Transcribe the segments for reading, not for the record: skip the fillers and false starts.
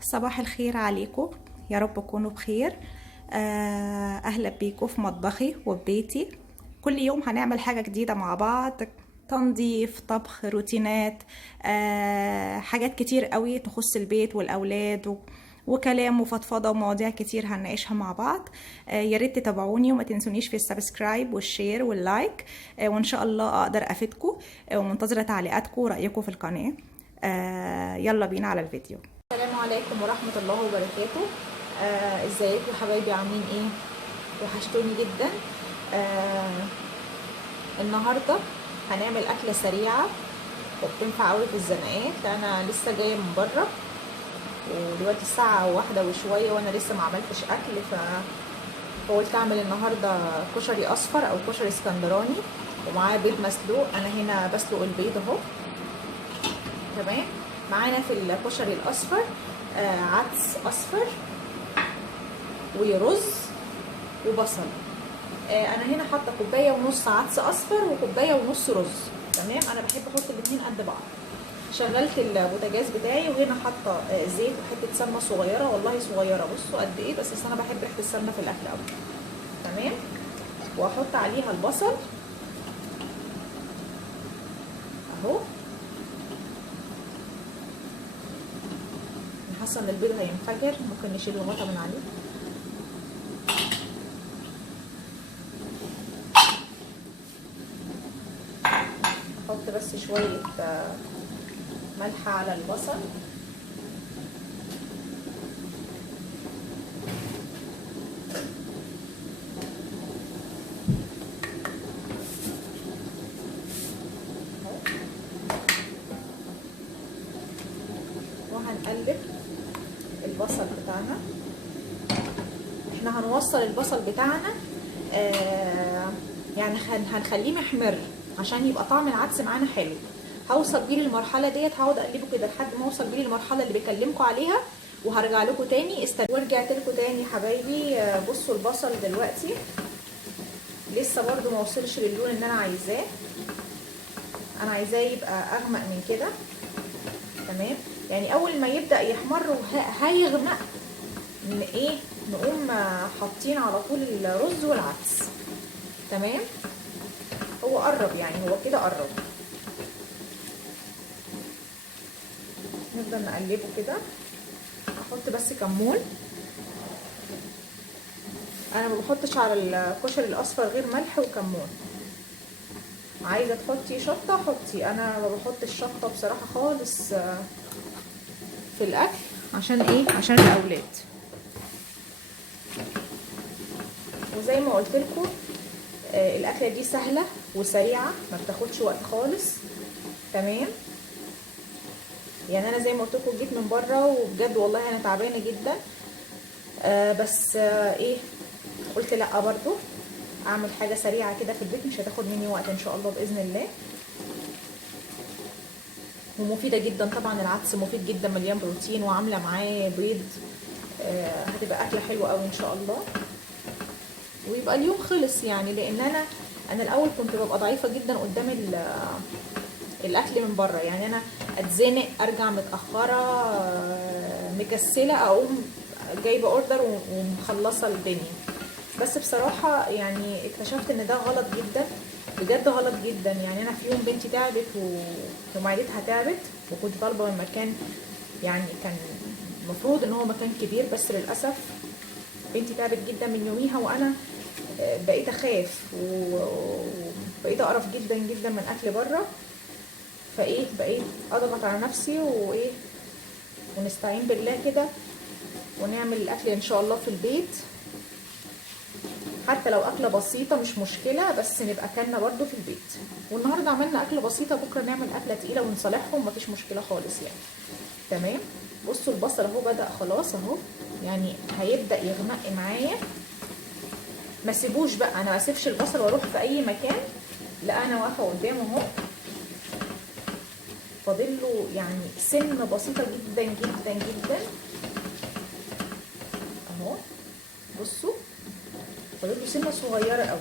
صباح الخير عليكم. يا رب تكونوا بخير. اهلا بيكم في مطبخي وبيتي. كل يوم هنعمل حاجة جديدة مع بعض. تنظيف، طبخ، روتينات، حاجات كتير قوي تخص البيت والأولاد وكلام وفضفضة ومواضيع كتير هنناقشها مع بعض. يا ريت تتابعوني وما تنسونيش في السبسكرايب والشير واللايك. وإن شاء الله أقدر أفيدكم. ومنتظرة تعليقاتكم ورأيكم في القناة. يلا بينا على الفيديو. السلام عليكم ورحمة الله وبركاته. ازيكم حبايبي، عاملين ايه؟ وحشتوني جدا. النهاردة هنعمل أكلة سريعة وبتنفع قوي في الزنقات. أنا لسه جاية من بره ودلوقتي الساعة 1 وشوية وأنا لسه ما عملتش أكل، فقلت أعمل النهاردة كشري أصفر أو كشري اسكندراني ومعاه بيض مسلوق. أنا هنا بسلق البيض أهو. تمام. معانا في الكشري الأصفر عدس أصفر ورز وبصل. انا هنا حاطه كوبايه ونص عدس اصفر وكوبايه ونص رز. تمام. انا بحب احط الاثنين قد بعض. شغلت البوتاجاز بتاعي وهنا حاطه زيت وحته سمنه صغيره، والله صغيره، بصوا قد ايه، بس انا بحب ريحه السمنه في الاكل قوي. تمام. واحط عليها البصل اهو. حاسه ان البيض هينفجر، ممكن نشيل الغطا من عليه. احط بس شويه ملح على البصل. وهنقلب البصل بتاعنا. احنا هنوصل البصل بتاعنا يعني هنخليه محمر عشان يبقى طعم العدس معانا حلو. هوصل بيه للمرحله ديت، هقعد اقلبه كده لحد ما اوصل بيه للمرحله اللي بكلمكم عليها وهرجع لكم تاني. ورجعت لكم تاني حبايبي. بصوا البصل دلوقتي لسه برده ما وصلش للون اللي انا عايزاه. انا عايزاه يبقى اغمق من كده. تمام. يعني اول ما يبدا يحمر وهيغمق ايه، نقوم حاطين على طول الرز والعدس. تمام. هو قرب، يعني هو كده قرب. نفضل نقلبه كده. احط بس كمون. انا ما بحطش على الكشري الاصفر غير ملح وكمون. عايزه تحطي شطه حطي، انا ما بحطش شطه بصراحه خالص في الاكل. عشان ايه؟ عشان الاولاد. وزي ما قلت لكم الاكله دي سهله وسريعه، ما بتاخدش وقت خالص. تمام. يعني انا زي ما قلت لكم جيت من بره وبجد والله انا تعبانه جدا. بس ايه، قلت لا برضو اعمل حاجه سريعه كده في البيت، مش هتاخد مني وقت ان شاء الله باذن الله. ومفيده جدا طبعا، العدس مفيد جدا، مليان بروتين وعامله معاه بيض. هتبقى اكله حلوه قوي ان شاء الله. ويبقى اليوم خلص يعني، لان انا الاول كنت ببقى ضعيفه جدا قدام الاكل من بره. يعني انا اتزنق، ارجع متاخره، مكسله، اقوم جايبه اوردر ومخلصه الدنيا. بس بصراحه يعني اكتشفت ان ده غلط جدا، بجد غلط جدا. يعني انا في يوم بنتي تعبت ومعدتها تعبت وكنت طالبه من مكان، يعني كان المفروض ان هو مكان كبير، بس للاسف بنتي تعبت جدا من يوميها. وانا بقيت اخاف وبقيت اقرف جدا جدا من اكل بره. فايه، بقيت اضغط على نفسي وايه، ونستعين بالله كده ونعمل الاكل ان شاء الله في البيت. حتى لو اكله بسيطه مش مشكله، بس نبقى اكلنا برده في البيت. والنهارده عملنا اكله بسيطه، بكره نعمل اكله تقيله ونصالحهم، مفيش مشكله خالص يعني. تمام. بصوا البصل اهو بدا خلاص اهو، يعني هيبدا يغمق معايا. ما سيبوش بقى، انا ما اسيبش البصل واروح في اي مكان. لا، انا واقفه قدامه اهو. فاضل له يعني سنه بسيطه جدا جدا جدا اهو. بصوا فاضل له سنه صغيره قوي.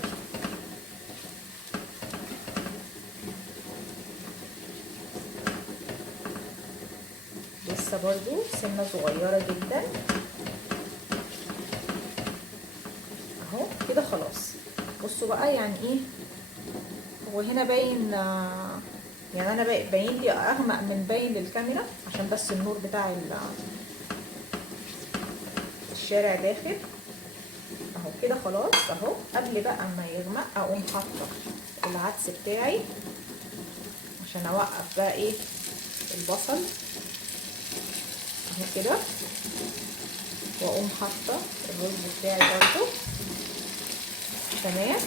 لسه هرسها برضو سنه صغيره جدا اهو كده خلاص. بصوا بقى يعني ايه، هو هنا باين يعني انا باين لي اغمق من باين للكاميرا عشان بس النور بتاع الشارع داخل اهو كده خلاص اهو. قبل بقى ما يغمق اقوم حاطه العدس بتاعي عشان اوقف بقى ايه البصل اهو كده، واقوم حاطه الرز بتاعي برضو تمام.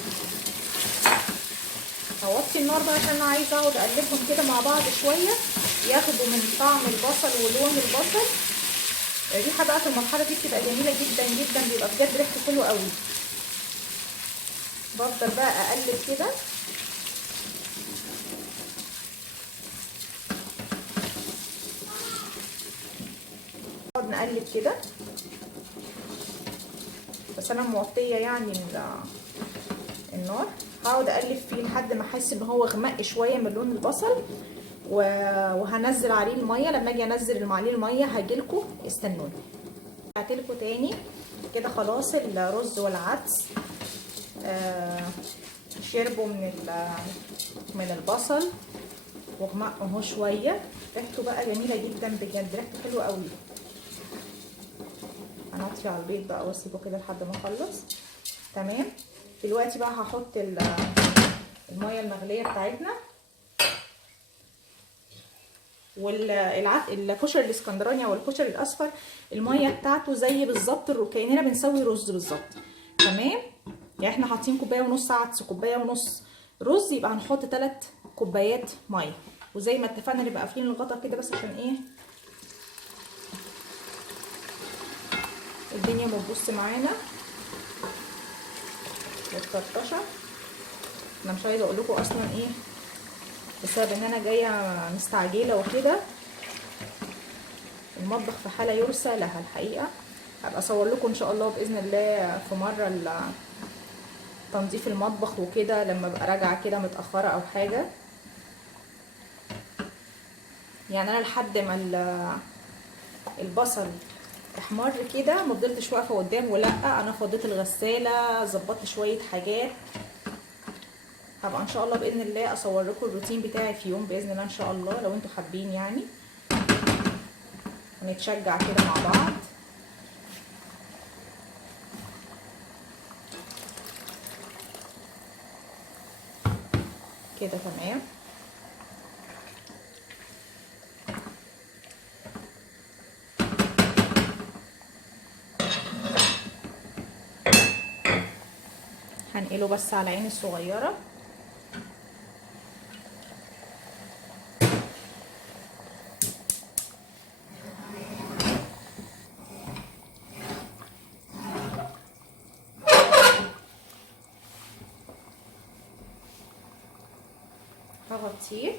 هوطي النار بقى عشان انا عايزه اقعد اقلبهم كده مع بعض شويه ياخدوا من طعم البصل ولون البصل. الريحه بقى في المرحله دي بتبقى جميله جدا جدا، بيبقى بجد ريحته حلوه قوي. بفضل بقى اقلب كده نقعد نقلب كده، بس انا موطيه يعني النار. هقعد اقلب فيه لحد ما احس ان هو غمق شويه من لون البصل، وهنزل عليه الميه. لما اجي انزل عليه الميه هجيلكوا استنوني. هعتلكوا تاني كده خلاص. الرز والعدس شربوا من البصل وغمقوا اهو شويه. ريحته بقى جميله جدا بجد، ريحته حلوه قوي. هنطفي على البيض بقى واسيبه كده لحد ما اخلص تمام. دلوقتي بقى هحط الميه المغليه بتاعتنا الكشري الاسكندراني او الكشري الاصفر. الميه بتاعته زي بالظبط كاننا بنسوي رز بالظبط تمام. يعني احنا حاطين كوبايه ونص عدس وكوبايه ونص رز، يبقى هنحط 3 كوبايات ميه. وزي ما اتفقنا نبقى قافلين الغطا كده بس عشان ايه الدنيا ما تبص معانا والطرطشه. انا مش عايزه اقول لكم اصلا ايه، بسبب ان انا جايه مستعجله وكده المطبخ في حاله يرثى لها الحقيقه. هبقى اصور لكم ان شاء الله باذن الله في مره تنظيف المطبخ وكده لما ابقى راجعه كده متاخره او حاجه. يعني انا لحد ما البصل احمر كده ما فضلتش واقفه قدام، ولا انا فضيت الغساله ظبطت شويه حاجات. هبقى ان شاء الله باذن الله اصور لكم الروتين بتاعي في يوم باذن الله ان شاء الله لو انتوا حابين يعني ونتشجع كده مع بعض. كده تمام. هنقله بس على عين الصغيره. هغطيه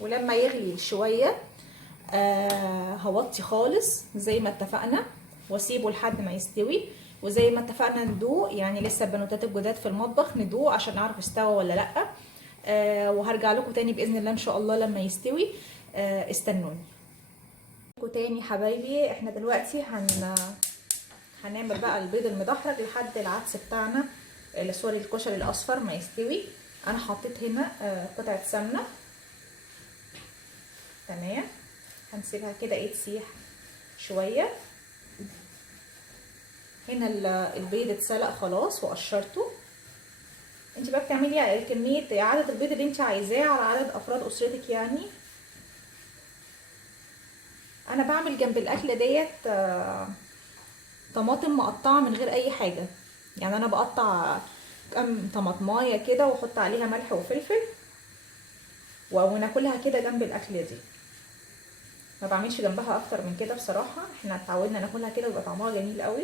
ولما يغلي شويه هوطي خالص زي ما اتفقنا واسيبه لحد ما يستوي. وزي ما اتفقنا ندوق، يعني لسه البنوتات الجداد في المطبخ ندوق عشان نعرف استوى ولا لا. وهرجع لكم تاني باذن الله ان شاء الله لما يستوي. استنوني تاني حبايبي. احنا دلوقتي هنعمل بقى البيض المدحرج لحد العدس بتاعنا سوري الكشري الاصفر ما يستوي. انا حطيت هنا قطعه سمنه تمام. هنسيبها كده ايه تسيح شويه. هنا البيض اتسلق خلاص وقشرته. انت بقى بتعملي كميه عدد البيض اللي انت عايزاه على عدد افراد اسرتك يعني. انا بعمل جنب الاكله ديت طماطم مقطعه من غير اي حاجه. يعني انا بقطع كام طماطمايه كده واحط عليها ملح وفلفل وناكلها كده جنب الاكله دي. ما بعملش جنبها اكتر من كده بصراحه. احنا اتعودنا ناكلها كده ويبقى طعمها جميل قوي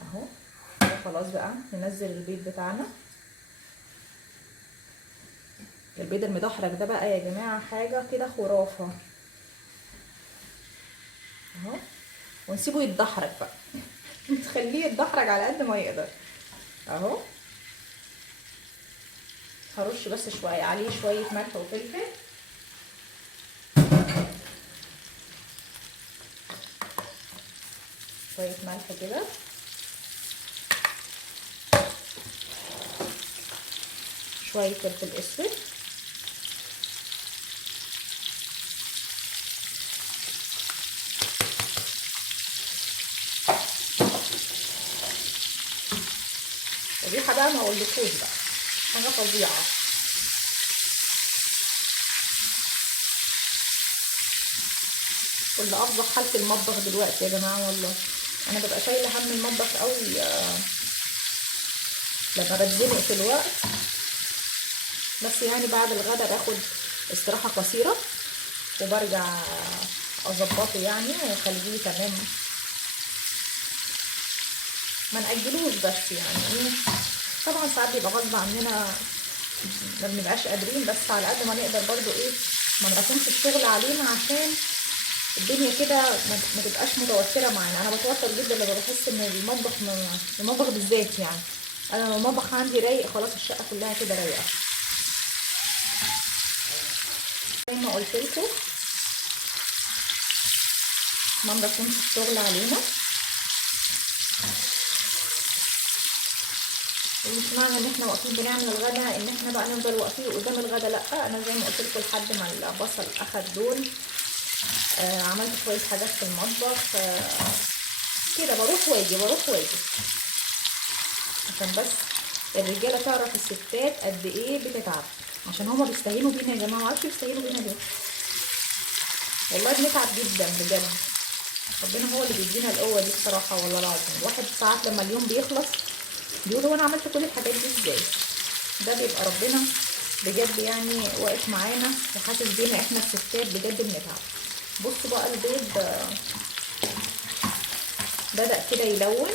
اهو. خلاص بقى ننزل البيض بتاعنا. البيض المدحرج ده بقى يا جماعه حاجه كده خرافه اهو. ونسيبه يتدحرج بقى نخليه يتدحرج على قد ما يقدر اهو. هرش بس شويه عليه شويه ملح وفلفل، شويه ملح كده، شويه فلفل اسود، الريحه بقى ما اقولكوش بقى حاجه فظيعه. واللي افضح حاله المطبخ دلوقتي يا جماعه، والله انا ببقى شايله هم المطبخ قوي لما بتزنق في الوقت. بس يعني بعد الغدا باخد استراحه قصيره وبرجع اظبطه يعني واخليه تمام، ما نأجلوش بس يعني ايه. طبعا ساعات بيبقى غصب عننا ما بنبقاش قادرين، بس على قد ما نقدر برضو ايه ما نراكمش الشغل علينا عشان الدنيا كده ما تبقاش متوتره معانا. انا بتوتر جدا لما بحس ان المطبخ بالذات يعني، انا لو المطبخ عندي رايق خلاص الشقه كلها كده رايقه. زي ما قلت لكم ما نراكمش الشغل علينا، ومش معنى ان احنا واقفين بنعمل الغدا ان احنا بقى نفضل واقفين قدام الغدا، لا. انا زي ما قلت لكم لحد ما البصل اخد لون عملت شويه حاجات في المطبخ كده، بروح واجي عشان بس الرجاله تعرف الستات قد ايه بتتعب، عشان هما بيستهينوا بينا يا جماعه. معرفش بيستهينوا بينا ليه، والله بنتعب جدا بجد. ربنا هو اللي بيدينا القوه دي بصراحه والله العظيم. الواحد ساعات لما اليوم بيخلص بيقول هو انا عملت كل الحاجات دي ازاي؟ ده بيبقى ربنا بجد يعني واقف معانا وحاسس بينا احنا الستات بجد بنتعب. بصوا بقى البيض بدأ كده يلون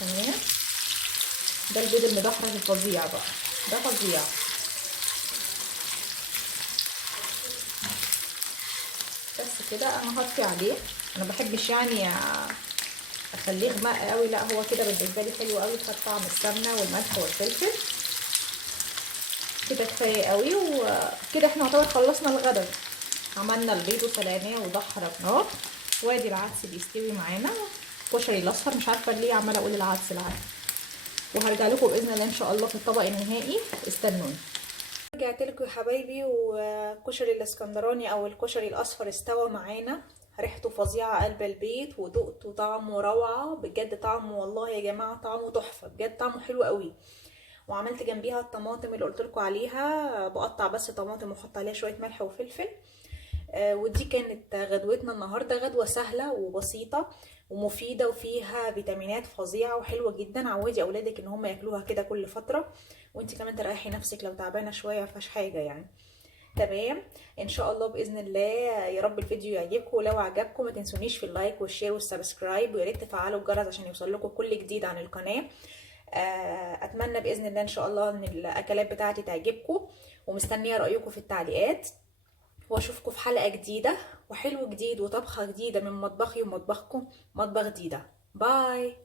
تمام. ده البيض المدحرج الفظيع بقى، ده فظيع. بس كده انا هطفي عليه. انا مبحبش يعني اخليه غمق قوي، لا هو كده بالنسبه لي حلو قوي. خد طعم السمنه والملح والفلفل كده كفايه قوي. وكده احنا يعتبر خلصنا الغدا، عملنا البيض وسلقناه وضحرجناه، وادي العدس بيستوي معانا. كشري الاصفر، مش عارفه ليه عماله اقول العدس وهرجع لكم باذن الله ان شاء الله في الطبق النهائي، استنوني. رجعت لكم يا حبايبي، وكشري الاسكندراني او الكشري الاصفر استوى معانا. ريحته فظيعه قلب البيت، ودقته طعمه روعه بجد. طعمه والله يا جماعه طعمه تحفه بجد، طعمه حلو قوي. وعملت جنبيها الطماطم اللي قلت لكم عليها، بقطع بس طماطم واحط عليها شويه ملح وفلفل. ودي كانت غدوتنا النهارده، غدوه سهله وبسيطه ومفيده وفيها فيتامينات فظيعه وحلوه جدا. عودي اولادك ان هم ياكلوها كده كل فتره، وانت كمان تريحي نفسك لو تعبانه شويه مفيهاش حاجه يعني. تمام ان شاء الله باذن الله. يا رب الفيديو يعجبكم، ولو عجبكم ما تنسونيش في اللايك والشير والسبسكرايب، ويا ريت تفعلوا الجرس عشان يوصل لكم كل جديد عن القناه. اتمنى باذن الله ان شاء الله ان الاكلات بتاعتي تعجبكم، ومستنيه رايكم في التعليقات. واشوفكم في حلقه جديده وحلو جديد وطبخه جديده من مطبخي ومطبخكم، مطبخ جديده. باي.